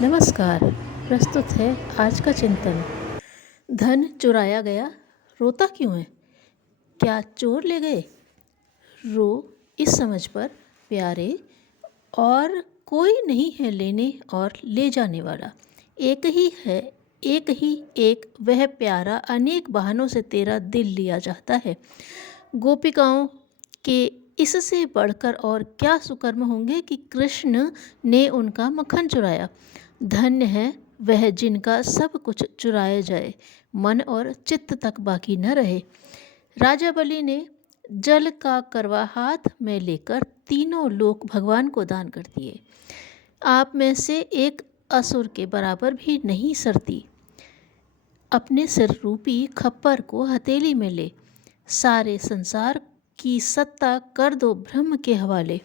नमस्कार। प्रस्तुत है आज का चिंतन। धन चुराया गया, रोता क्यों है? क्या चोर ले गए? रो इस समझ पर प्यारे, और कोई नहीं है लेने और ले जाने वाला। एक ही है, एक ही एक वह प्यारा, अनेक बहानों से तेरा दिल लिया जाता है। गोपिकाओं के इससे बढ़कर और क्या सुकर्म होंगे कि कृष्ण ने उनका मक्खन चुराया। धन्य है वह जिनका सब कुछ चुराया जाए, मन और चित्त तक बाकी न रहे। राजा बलि ने जल का करवा हाथ में लेकर तीनों लोक भगवान को दान कर दिए। आप में से एक असुर के बराबर भी नहीं सरती। अपने सिर रूपी खप्पर को हथेली में ले, सारे संसार की सत्ता कर दो ब्रह्म के हवाले।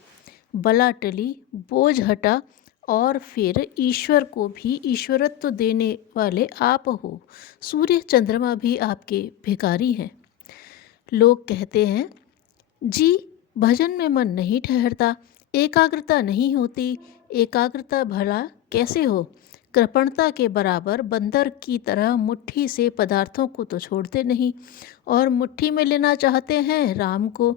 बला टली, बोझ हटा, और फिर ईश्वर को भी ईश्वरत्व देने वाले आप हो। सूर्य चंद्रमा भी आपके भिखारी हैं। लोग कहते हैं, जी भजन में मन नहीं ठहरता, एकाग्रता नहीं होती। एकाग्रता भला कैसे हो? कृपणता के बराबर बंदर की तरह मुट्ठी से पदार्थों को तो छोड़ते नहीं, और मुट्ठी में लेना चाहते हैं राम को।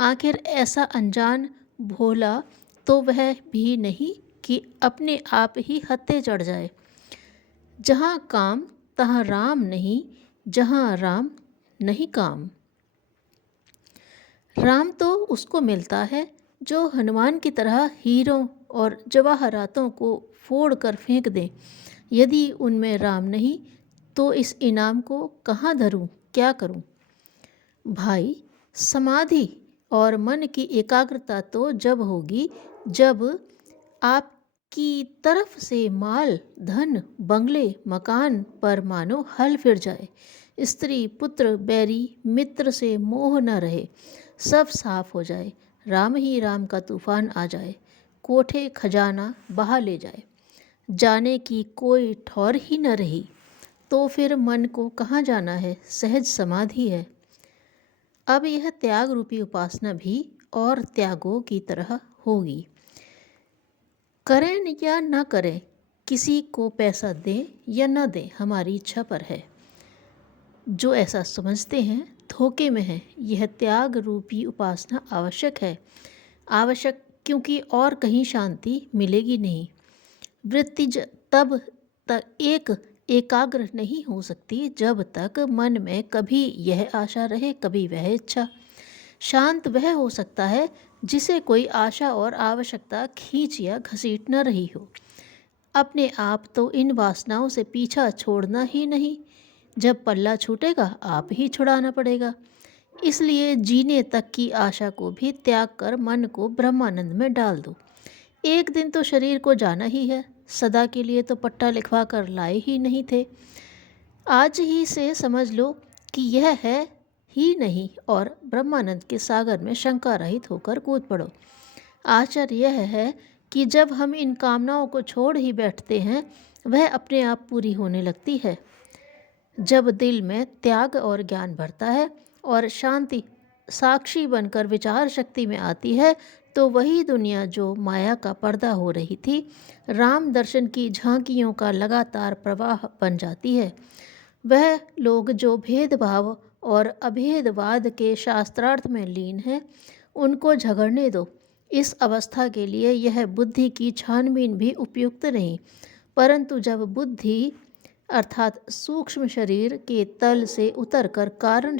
आखिर ऐसा अनजान भोला तो वह भी नहीं कि अपने आप ही हत्थे चढ़ जाए। जहाँ काम तहाँ राम नहीं, जहाँ राम नहीं काम। राम तो उसको मिलता है जो हनुमान की तरह हीरों और जवाहरातों को फोड़ कर फेंक दे। यदि उनमें राम नहीं तो इस इनाम को कहाँ धरूं, क्या करूं? भाई, समाधि और मन की एकाग्रता तो जब होगी जब आपकी तरफ से माल, धन, बंगले, मकान पर मानो हल फिर जाए। स्त्री, पुत्र, बैरी, मित्र से मोह न रहे, सब साफ हो जाए। राम ही राम का तूफान आ जाए, कोठे खजाना बहा ले जाए। जाने की कोई ठौर ही न रही, तो फिर मन को कहाँ जाना है? सहज समाधि है। अब यह त्याग रूपी उपासना भी और त्यागों की तरह होगी। करें या न करें, किसी को पैसा दें या न दें, हमारी इच्छा पर है। जो ऐसा समझते हैं धोखे में है। यह त्याग रूपी उपासना आवश्यक है। आवश्यक क्योंकि और कहीं शांति मिलेगी नहीं। वृत्ति तब तक एकाग्र नहीं हो सकती जब तक मन में कभी यह आशा रहे, कभी वह इच्छा। शांत वह हो सकता है जिसे कोई आशा और आवश्यकता खींच या घसीट न रही हो। अपने आप तो इन वासनाओं से पीछा छोड़ना ही नहीं। जब पल्ला छूटेगा आप ही छुड़ाना पड़ेगा। इसलिए जीने तक की आशा को भी त्याग कर मन को ब्रह्मानंद में डाल दो। एक दिन तो शरीर को जाना ही है। सदा के लिए तो पट्टा लिखवा कर लाए ही नहीं थे। आज ही से समझ लो कि यह है ही नहीं, और ब्रह्मानंद के सागर में शंका रहित होकर कूद पड़ो। आश्चर्य यह है कि जब हम इन कामनाओं को छोड़ ही बैठते हैं, वह अपने आप पूरी होने लगती है। जब दिल में त्याग और ज्ञान भरता है और शांति साक्षी बनकर विचार शक्ति में आती है, तो वही दुनिया जो माया का पर्दा हो रही थी, राम दर्शन की झांकियों का लगातार प्रवाह बन जाती है। वह लोग जो भेदभाव और अभेदवाद के शास्त्रार्थ में लीन हैं, उनको झगड़ने दो। इस अवस्था के लिए यह बुद्धि की छानबीन भी उपयुक्त नहीं। परंतु जब बुद्धि अर्थात सूक्ष्म शरीर के तल से उतरकर कारण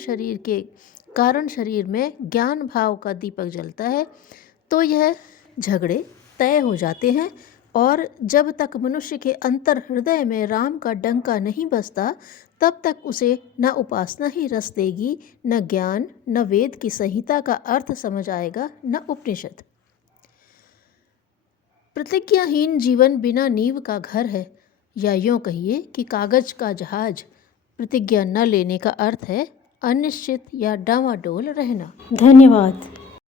शरीर में ज्ञान भाव का दीपक जलता है, तो यह झगड़े तय हो जाते हैं। और जब तक मनुष्य के अंतर हृदय में राम का डंका नहीं बजता, तब तक उसे न उपासना ही रस देगी, न ज्ञान, न वेद की संहिता का अर्थ समझ आएगा, न उपनिषद। प्रतिज्ञाहीन जीवन बिना नींव का घर है, या यूँ कहिए कि कागज का जहाज। प्रतिज्ञा न लेने का अर्थ है अनिश्चित या डामाडोल रहना। धन्यवाद।